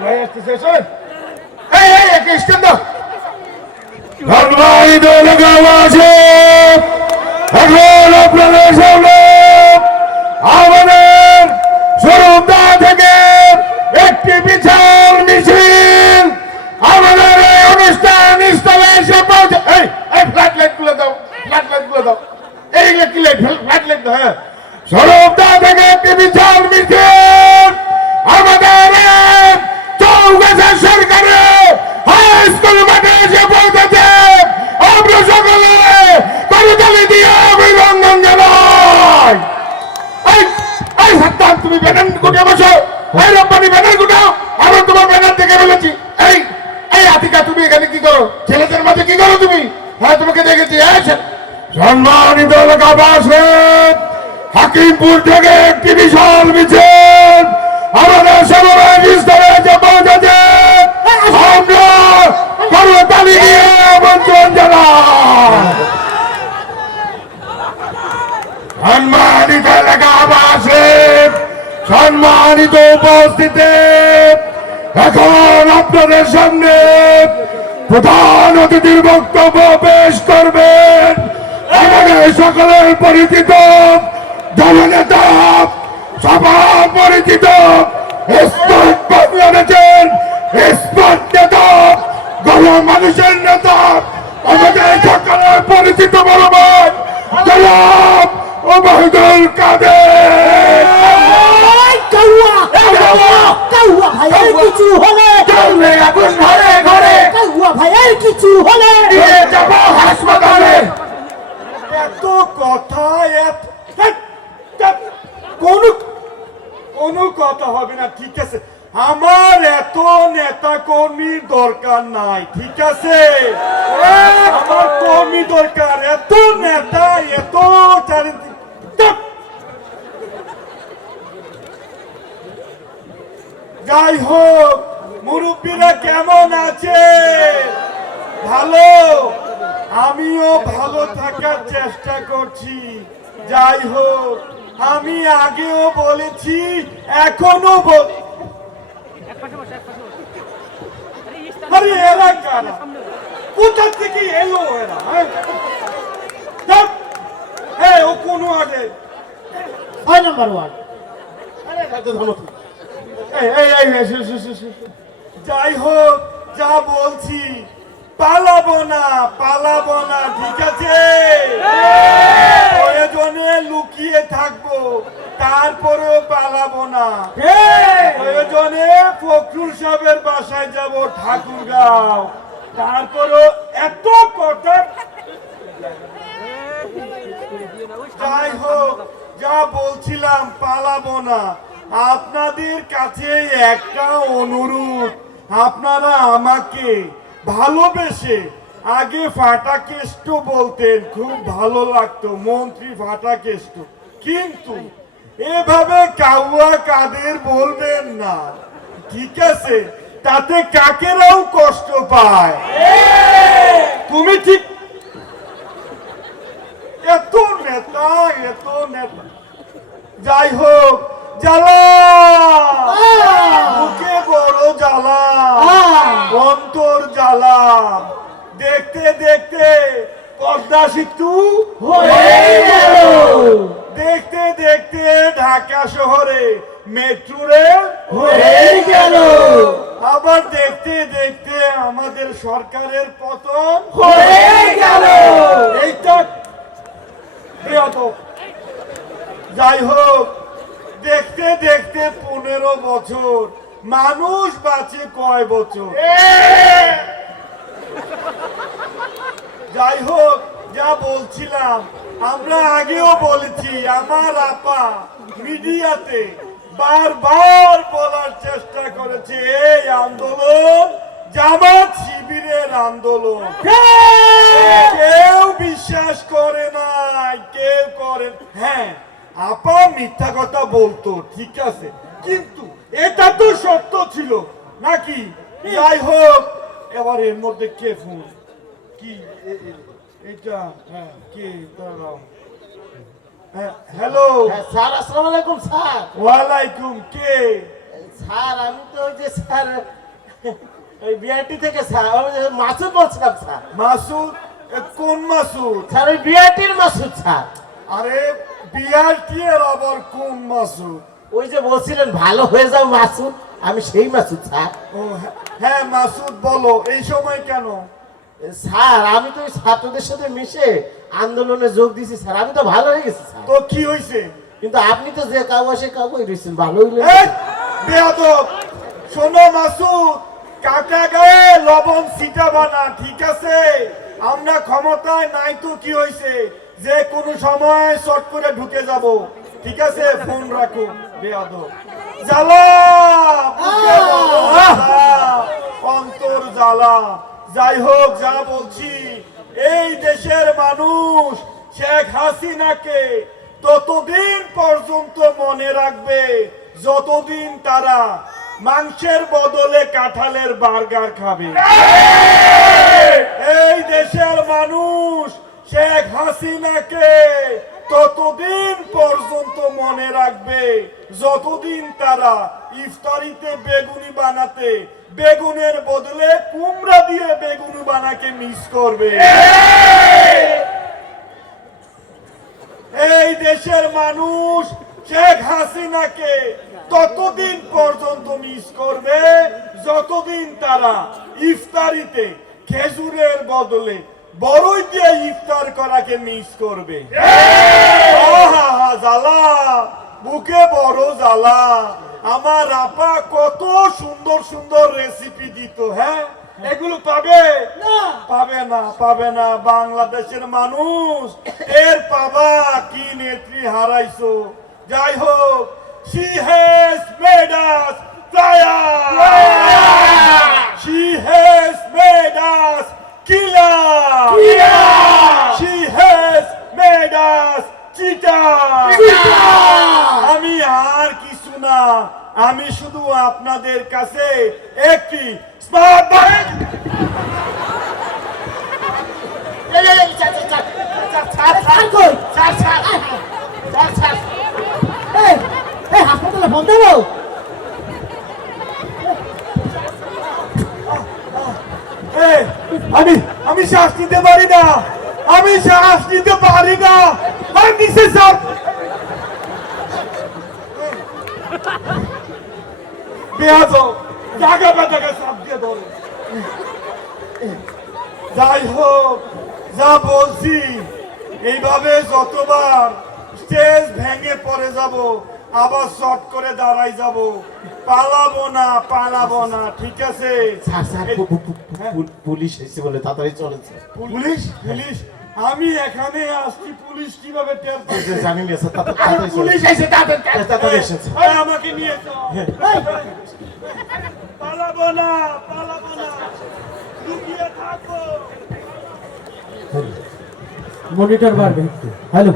ভাই আসতেছে একটি বিশাল মিছিল আমাদের এসে পৌঁছে এই এই, ফ্ল্যাট লাইটগুলো দাও, ফ্ল্যাট লাইটগুলো দাও। এইগুলো কি লাইট ফ্ল্যাট লাইট হ্যাঁ। স্বরূপদা করো? ছেলেদের মাঝে কি করো তুমি? হ্যাঁ তোমাকে দেখেছি হ্যাঁ সম্মানিত হাকিমপুর থেকে একটি বিশাল মিছিল। আমাদের আমরা করতালি দিয়ে আমন্ত্রণ জানাই। সম্মানিত এলাকাবাসী সম্মানিত উপস্থিতি। এখন আপনাদের সামনে প্রধান অতিথির বক্তব্য পেশ করবেন আমাদের সকলের পরিচিত জননেতা সভা পরিচিত বাংলাদেশের নেতা মানুষের নেতা আমাদের সকলের পরিচিত ভাই জনাব ওবায়দুল কাদের কাউয়া কাউয়া ভাইয়ের কিছু হলে চলবে এখন ঘরে ঘরে কাউয়া ভাইয়ের কিছু হলে নিয়ে যাব হাসপাতালে এত কথা এত ধ্যাৎ, ধ্যাৎ, কোনো কোনো কথা হবে না ঠিক আছে আমার এত নেতা কর্মীর দরকার নাই, ঠিক আছে? আমার কর্মী দরকার, এত নেতা, এত যাই হোক, মুরব্বীরা কেমন আছে? ভালো? আমিও ভালো থাকার চেষ্টা করছি। যাই হোক আমি আগেও বলেছি এখনও বল আরে এরা কারা? কোথা থেকে এলো এরা হ্যাঁ? ও কোনো আগে ছয় নম্বর ওয়ার্ড। যাই হোক যা বলছি পালাবো না পালাবো না ঠিক আছে? থাকব তারপরেও পালাবো না। প্রয়োজনে ফখরুল সাহেবের বাসায় যাব ঠাকুরগাঁও। তারপরেও এত কথা যাই হোক যা বলছিলাম পালাবো না। আপনাদের কাছে একটা অনুরোধ। আপনারা আমাকে ভালোবেসে আগে ফাটা কেষ্ট বলতেন খুব ভালো লাগতো মন্ত্রী ফাটা কেষ্ট কিন্তু এভাবে কাউয়া কাদের বলবেন না। ঠিক আছে? তাতে কাকেরাও কষ্ট পায়। তুমি ঠিক এত নেতা এত নেতা। যাই হোক, জ্বালা! বড় জ্বালা। অন্তর জ্বালা। দেখতে দেখতে পদ্মা সেতু হয়ে গেল। দেখতে দেখতে ঢাকা শহরে মেট্রো রেল হয়ে গেল। আবার দেখতে দেখতে আমাদের সরকারের পতন হয়ে গেল। এইটা যাই হোক দেখতে দেখতে পনেরো বছর মানুষ বাঁচে কয় বছর? যাই হোক যা বলছিলাম আমরা আগেও বলেছি, আমার আপা মিডিয়াতে বারবার বলার চেষ্টা করেছে, এই আন্দোলন জামাত শিবিরের আন্দোলন। কেউ বিশ্বাস করে নাই, কেউ করে হ্যাঁ আপা মিথ্যা কথা বলতো, ঠিক আছে, কিন্তু এটা তো সত্য ছিল, নাকি? যাই হোক, এবার এর মধ্যে কে ফোন কি? এটা হ্যাঁ কে দাঁড়াও। হ্যাঁ হ্যালো। স্যার আসসালামু আলাইকুম স্যার। ওয়ালাইকুম কে? স্যার আমি তো ওই যে স্যার ওই বিআরটি থেকে স্যার আমি মাসুদ বলছিলাম স্যার। মাসুদ? কোন মাসুদ? স্যার ওই বিআরটির মাসুদ স্যার। আরে বিআরটি এর আবার কোন মাসুদ? ওই যে বলছিলেন ভালো হয়ে যাও মাসুদ। আমি সেই মাসুদ স্যার। ও হ্যাঁ, হ্যাঁ মাসুদ বলো এই সময় কেন? স্যার আমি তো ছাত্রদের সাথে মিশে আন্দোলনে যোগ দিয়েছি স্যার। আমি তো ভালো হয়ে গেছি তো কি হয়েছে কিন্তু আপনি তো যে কাউ সে কাউ রয়েছেন ভালো হইলে এই, শোনো মাসুদ কাটা গায়ে লবণ সিটাবা না ঠিক আছে? আমরা ক্ষমতায় নাই তো কি হয়েছে যে কোনো সময় শর্ট করে ঢুকে যাব। ঠিক আছে? ফোন রাখো জ্বালা! জ্বালা, অন্তর জ্বালা। যাই হোক, যা বলছি, এই দেশের মানুষ শেখ হাসিনাকে ততদিন পর্যন্ত মনে রাখবে, যতদিন তারা মাংসের বদলে কাঁঠালের বার্গার খাবে। এই দেশের মানুষ শেখ হাসিনাকে ততদিন পর্যন্ত মনে রাখবে, যতদিন তারা ইফতারিতে বেগুনি বানাতে, বেগুনের বদলে কুমড়া দিয়ে বানাকে মিস করবে। এই দেশের মানুষ শেখ হাসিনাকে ততদিন পর্যন্ত মিস করবে, যতদিন তারা ইফতারিতে খেজুরের বদলে বড়ই দিয়ে ইফতার করাকে মিস করবে। জ্বালা, বুকে বড় জ্বালা। আমার আপা কত সুন্দর সুন্দর রেসিপি দিত হ্যাঁ? এগুলো পাবে? পাবে না পাবে না। বাংলাদেশের মানুষ এর পাবা কি নেত্রী হারাইছো? যাই হোক সি হেস মেডাস সি হেস কিলা সি হেস মেডাস আমি আর কিছু না। আমি শুধু আপনাদের কাছে একটি হাসপাতালে ফোন দেবো আমি আমি শ্বাস নিতে পারি না। আমি শ্বাস নিতে পারি না। আমি নিচে পেঁয়াজ জায়গা বা জায়গা চাপ দিয়ে ধরে। যাই হোক যা বলছি এইভাবে যতবার স্টেজ ভেঙে পড়ে যাব আবার শর্ট করে দাঁড়াই যাব পালাবো না পালাবো না ঠিক আছে? পুলিশ এসে বলে তাড়াতাড়ি চলেছে পুলিশ পুলিশ আমি এখানে আসছি পুলিশ কীভাবে টের পাচ্ছে জানি না স্যার তাতে পুলিশ। এসে তাদের তাড়াতাড়ি এসেছে। আমাকে নিয়ে যাও। পালাবো না পালাবো না। লুকিয়ে থাকো। মনিটর বাড়বে। হ্যালো।